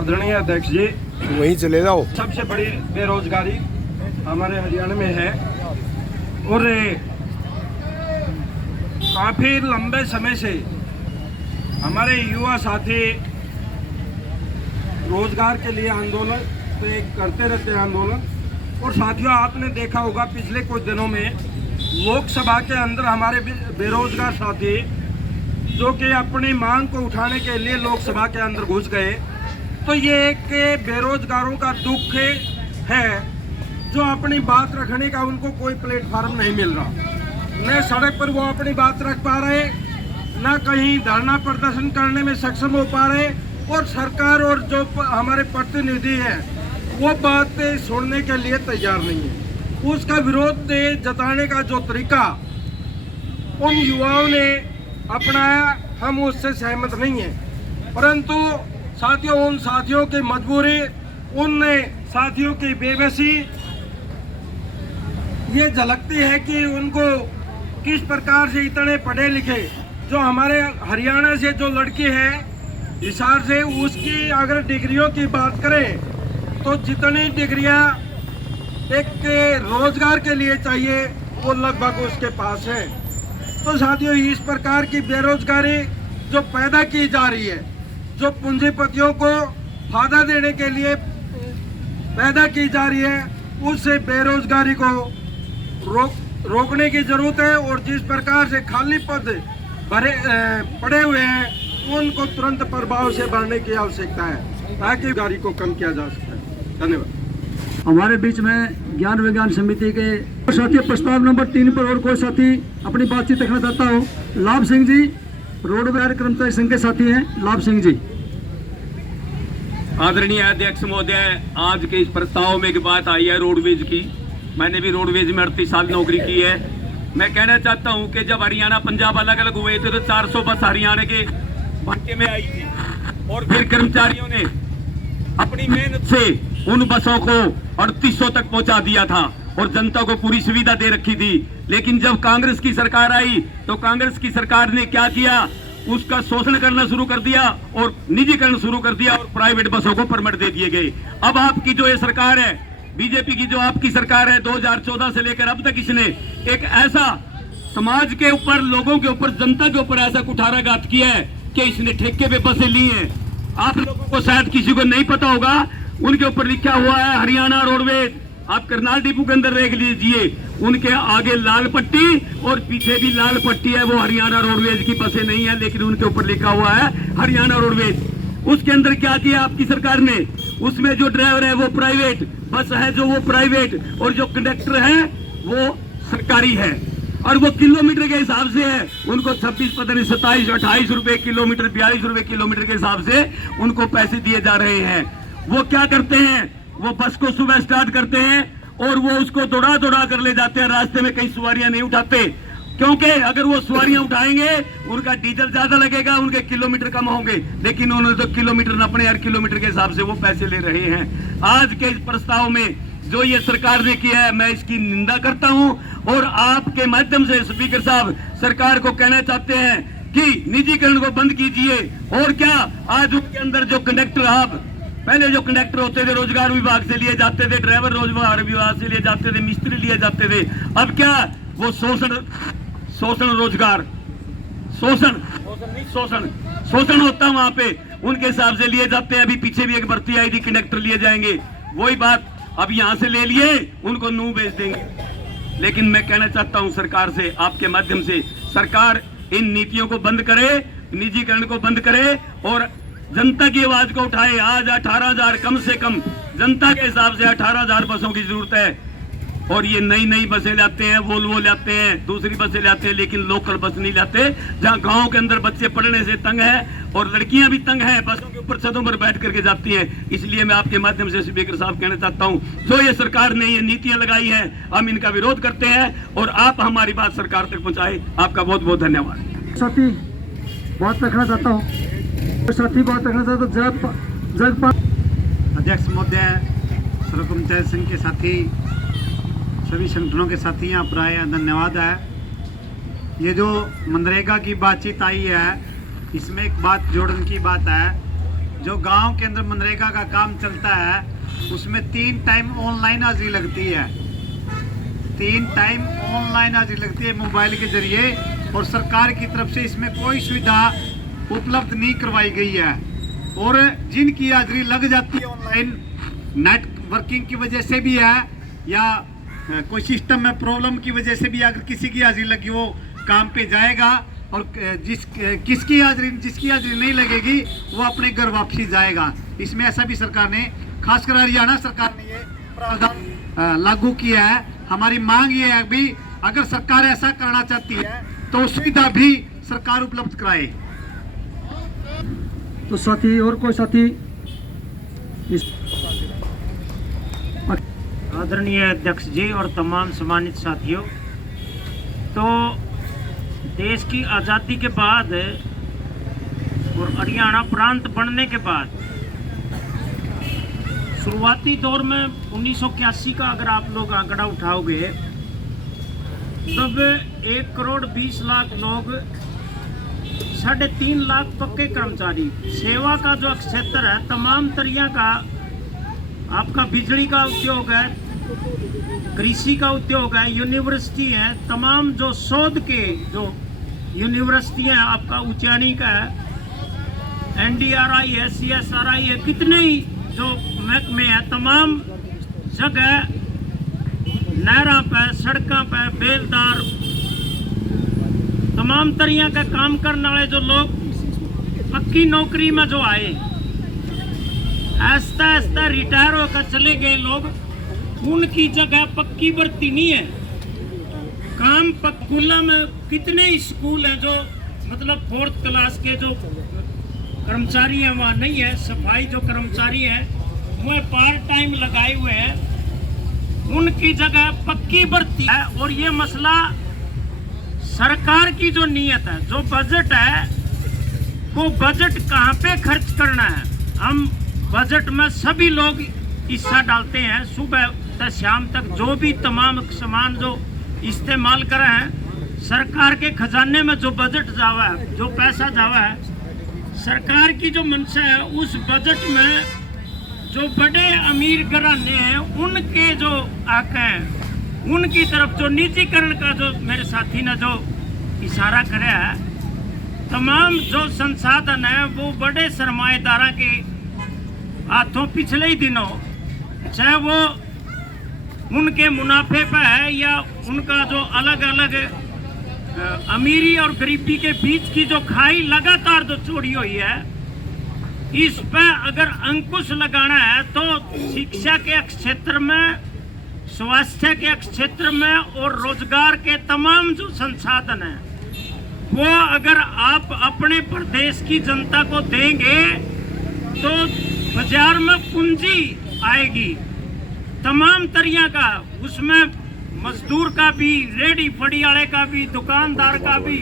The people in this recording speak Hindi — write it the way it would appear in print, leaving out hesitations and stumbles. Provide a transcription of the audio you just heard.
आदरणीय अध्यक्ष जी, वहीं चले जाओ। सबसे बड़ी बेरोजगारी हमारे हरियाणा में है और काफ़ी लंबे समय से हमारे युवा साथी रोजगार के लिए आंदोलन तो एक करते रहते हैं आंदोलन। और साथियों, आपने देखा होगा पिछले कुछ दिनों में लोकसभा के अंदर हमारे बेरोजगार साथी जो कि अपनी मांग को उठाने के लिए लोकसभा के अंदर घुस गए। तो ये एक बेरोजगारों का दुख है जो अपनी बात रखने का उनको कोई प्लेटफार्म नहीं मिल रहा, न सड़क पर वो अपनी बात रख पा रहे, न कहीं धरना प्रदर्शन करने में सक्षम हो पा रहे, और सरकार और जो हमारे प्रतिनिधि हैं वो बातें सुनने के लिए तैयार नहीं है। उसका विरोध जताने का जो तरीका उन युवाओं ने अपनाया, हम उससे सहमत नहीं हैं। परंतु साथियों, उन साथियों की मजबूरी, उन साथियों की बेबसी ये झलकती है कि उनको किस प्रकार से इतने पढ़े लिखे जो हमारे हरियाणा से जो लड़की है हिसार से, उसकी अगर डिग्रियों की बात करें तो जितनी डिग्रियां एक रोजगार के लिए चाहिए वो लगभग उसके पास है। तो साथियों, इस प्रकार की बेरोजगारी जो पैदा की जा रही है, जो पूंजीपतियों को फायदा देने के लिए पैदा की जा रही है, उससे बेरोजगारी को रोकने की जरूरत है। और जिस प्रकार से खाली पद पड़े हुए हैं उनको तुरंत प्रभाव से भरने की आवश्यकता है ताकि बेरोजगारी को कम किया जा सके। धन्यवाद। हमारे बीच में ज्ञान विज्ञान समिति के साथी प्रस्ताव नंबर 3 पर और कोई साथी अपनी बातचीत रखना चाहता हो? लाभ सिंह जी, रोडवेज कर्मचारी संघ के साथी हैं। लाभ सिंह जी। आदरणीय अध्यक्ष महोदय, आज के इस प्रस्ताव में एक बात आई है रोडवेज की। मैंने भी रोडवेज में 38 साल नौकरी की है। मैं कहना चाहता हूं कि जब हरियाणा पंजाब अलग अलग हुए थे तो 400 बस हरियाणा के भाग्य में आई थी और फिर कर्मचारियों ने अपनी मेहनत से उन बसों को 3800 तक पहुंचा दिया था और जनता को पूरी सुविधा दे रखी थी। लेकिन जब कांग्रेस की सरकार आई तो कांग्रेस की सरकार ने क्या किया, उसका शोषण करना शुरू कर दिया और निजीकरण शुरू कर दिया और प्राइवेट बसों को परमिट दे दिए गए। अब आपकी जो ये सरकार है, बीजेपी की जो आपकी सरकार है, 2014 से लेकर अब तक इसने एक ऐसा समाज के ऊपर, लोगों के ऊपर, जनता के ऊपर ऐसा कुठाराघात किया है कि इसने ठेके पे बसें ली हैं। आप लोगों को शायद किसी को नहीं पता होगा, उनके ऊपर लिखा हुआ है हरियाणा रोडवेज। आप करनाल डिपो के अंदर देख लीजिए, उनके आगे लाल पट्टी और पीछे भी लाल पट्टी है, वो हरियाणा रोडवेज की बसें नहीं है, लेकिन उनके ऊपर लिखा हुआ है हरियाणा रोडवेज। उसके अंदर क्या किया आपकी सरकार ने, उसमें जो ड्राइवर है वो प्राइवेट, बस है जो वो प्राइवेट, और जो कंडक्टर है वो सरकारी है, और वो किलोमीटर के हिसाब से है। उनको 26, 27, 28 रुपए किलोमीटर, 42 रुपए किलोमीटर के हिसाब से उनको पैसे दिए जा रहे हैं। वो क्या करते हैं, वो बस को सुबह स्टार्ट करते हैं और वो उसको दौड़ा दौड़ा कर ले जाते हैं, रास्ते में कई सवारियां नहीं उठाते, क्योंकि अगर वो सवारियां उठाएंगे उनका डीजल ज्यादा लगेगा, उनके किलोमीटर कम होंगे। लेकिन उन्होंने तो किलोमीटर अपने हर किलोमीटर के हिसाब से वो पैसे ले रहे हैं। आज के इस प्रस्ताव में जो ये सरकार ने किया है, मैं इसकी निंदा करता हूं और आपके माध्यम से स्पीकर साहब सरकार को कहना चाहते हैं कि निजीकरण को बंद कीजिए। और क्या, आज उनके अंदर जो कंडक्टर, आप पहले जो कंडक्टर होते थे रोजगार विभाग से लिए जाते थे, ड्राइवर रोजगार विभाग से लिए जाते थे, मिस्त्री लिए जाते थे, अब क्या वो शोषण होता है वहां पे, उनके हिसाब से लिए जाते हैं। अभी पीछे भी एक भर्ती आई थी, कंडक्टर लिए जाएंगे, वही बात अब यहाँ से ले लिए, उनको नू बेच देंगे। लेकिन मैं कहना चाहता हूं सरकार से, आपके माध्यम से, सरकार इन नीतियों को बंद करे, निजीकरण को बंद करे और जनता की आवाज को उठाए। आज 18,000 कम से कम जनता के हिसाब से 18,000 बसों की जरूरत है, और ये नई नई बसें लाते हैं, वोल्वो लाते हैं, दूसरी बसें लाते हैं, लेकिन लोकल बस नहीं लाते। जहां गांव के अंदर बच्चे पढ़ने से तंग हैं और लड़कियां भी तंग हैं, बसों के ऊपर छतों पर बैठ करके जाती हैं। इसलिए मैं आपके माध्यम से स्पीकर साहब कहना चाहता हूं, जो ये सरकार ने ये नीतियां लगाई हैं, हम इनका विरोध करते हैं और आप हमारी बात सरकार तक पहुंचाए। आपका बहुत बहुत धन्यवाद। साथी बात रखना चाहता हूँ, साथी बात रखना चाहता हूँ। अध्यक्ष महोदय, सर्व कर्मचारी संघ के साथी, सभी संगठनों के साथी यहाँ पर आए हैं, धन्यवाद है। ये जो मनरेगा की बातचीत आई है, इसमें एक बात जोड़ने की बात है जो गांव के अंदर मनरेगा का काम चलता है उसमें 3 टाइम ऑनलाइन हाजिरी लगती है, 3 टाइम ऑनलाइन हाजिरी लगती है मोबाइल के जरिए, और सरकार की तरफ से इसमें कोई सुविधा उपलब्ध नहीं करवाई गई है। और जिनकी हाजिरी लग जाती है ऑनलाइन, नेटवर्किंग की वजह से भी है या कोई सिस्टम में प्रॉब्लम की वजह से भी, अगर किसी की हाजिरी लगी वो काम पे जाएगा, और जिसकी हाजिरी नहीं लगेगी वो अपने घर वापसी जाएगा। इसमें ऐसा भी सरकार ने, खासकर हरियाणा सरकार ने ये प्रावधान लागू किया है। हमारी मांग ये है भी अगर सरकार ऐसा करना चाहती है तो सुविधा भी सरकार उपलब्ध कराए। तो साथी और कोई साथी इस आदरणीय अध्यक्ष जी और तमाम सम्मानित साथियों, तो देश की आज़ादी के बाद और हरियाणा प्रांत बनने के बाद शुरुआती दौर में 1981 का अगर आप लोग आंकड़ा उठाओगे तब 1 करोड़ 20 लाख लोग, 3.5 लाख पक्के कर्मचारी, सेवा का जो क्षेत्र है तमाम तरिया का, आपका बिजली का उद्योग है, कृषि का उद्योग है, यूनिवर्सिटी है, तमाम जो शोध के जो यूनिवर्सिटी है, आपका उज्जैनी का है, NDRI है, CSRI है, कितने ही जो महकमे है, तमाम जगह नहरों पर, सड़कों पर, बेलदार, तमाम तरिया का काम करने वाले जो लोग पक्की नौकरी में जो आए, आस्ता आस्ता रिटायर होकर चले गए लोग, उनकी जगह पक्की भर्ती नहीं है। काम स्कूलों में कितने स्कूल हैं जो मतलब 4th क्लास के जो कर्मचारी हैं वहाँ नहीं है, सफाई जो कर्मचारी हैं वह पार्ट टाइम लगाए हुए हैं, उनकी जगह पक्की भर्ती है। और ये मसला सरकार की जो नीयत है, जो बजट है, वो बजट कहाँ पे खर्च करना है। हम बजट में सभी लोग हिस्सा डालते हैं, सुबह से शाम तक जो भी तमाम सामान जो इस्तेमाल कर रहे हैं, सरकार के खजाने में जो बजट जावा है, जो पैसा जावा है, सरकार की जो मंशा है उस बजट में जो बड़े अमीर घराने हैं उनके जो आंकड़े हैं, उनकी तरफ जो निजीकरण का जो मेरे साथी ने जो इशारा कराया है, तमाम जो संसाधन है वो बड़े सरमाएदारों के हाथों पिछले ही दिनों, चाहे वो उनके मुनाफे पे है या उनका जो अलग अलग अमीरी और गरीबी के बीच की जो खाई लगातार जो चोरी हुई है, इस पर अगर अंकुश लगाना है तो शिक्षा के क्षेत्र में, स्वास्थ्य के क्षेत्र में और रोजगार के तमाम जो संसाधन हैं वो अगर आप अपने प्रदेश की जनता को देंगे तो बाजार में पूंजी आएगी तमाम तरिया का, उसमें मजदूर का भी, रेडी फड़ी वाले का भी, दुकानदार का भी।